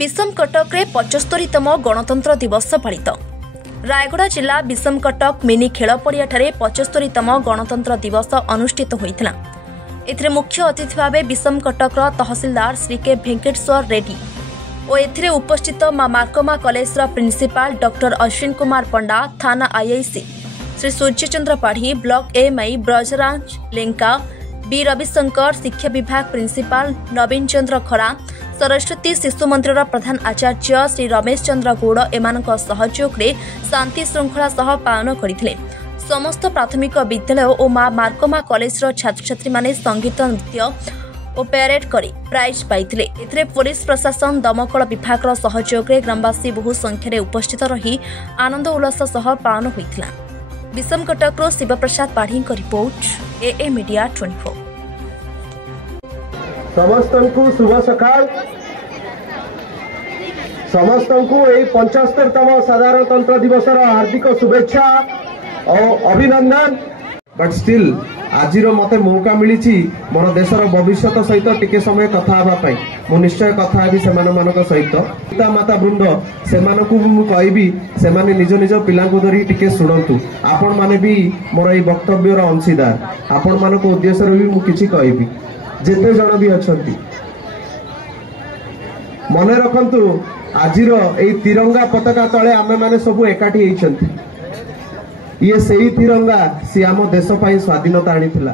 विषम कटक रे 75तम गणतंत्र दिवस पालित। रायगड़ा जिला विषम कटक मिनी खेल पड़िया 75तम गणतंत्र दिवस अनुष्ठित होइथिला। एथिरे मुख्य अतिथि भावे विषम कटकर तहसीलदार श्री के भेंकटेश्वर रेड्डी और एथिरे उपस्थित मां मार्कमा college principal doctor Ashwin Kumar Panda, थाना IIC Shri Suryachandra Padhi, block AMI Brajaraj Lenka, B Ravishankar, शिक्षा विभाग प्रिंसिपाल नवीन चंद्र खरा, सरस्वती शिशु मंदिर प्रधान आचार्य श्री रमेश चंद्र गौड़ एमानक सहयोग रे शांति श्रृंखला सह पालन करथिले। समस्त प्राथमिक विद्यालय और मां मार्कमा कॉलेज छात्र छात्री माने संगीत नृत्य और परेड करी प्राइज पाइथिले। एथिरे पुलिस प्रशासन दमकल विभाग सहयोग रे ग्रामवासी बहु संख्यारे उपस्थित रही आनंद उल्लास सह पालन होइथिला। विषम कटक शिव प्रसाद पाढ़ी को रिपोर्ट, एए मीडिया 24। समस्तंकु शुभ सकाल। समस्तंकु 75तम साधारणतंत्र दिवस हार्दिक शुभेच्छा और अभिनंदन। बट स्टिल आज मते मौका मिली मोर देशर भविष्य सहित टिके समय कथा हाँवाई मु निश्चय कथा हेबी से सहित। पिता माता वृंद से कहबी से निज निज पिला धरी टिके शुणु। आपण माने भी मोर ये वक्तव्यर अंशीदार। आपण मान उद्देश्य भी मुझे कहबी जेते जन भी अच्छी मन रखु आज तिरंगा पताका तले आमे माने सबू एकाठी होइछंती। ये सही तिरंगा सी आम देश स्वाधीनता आनी थिला।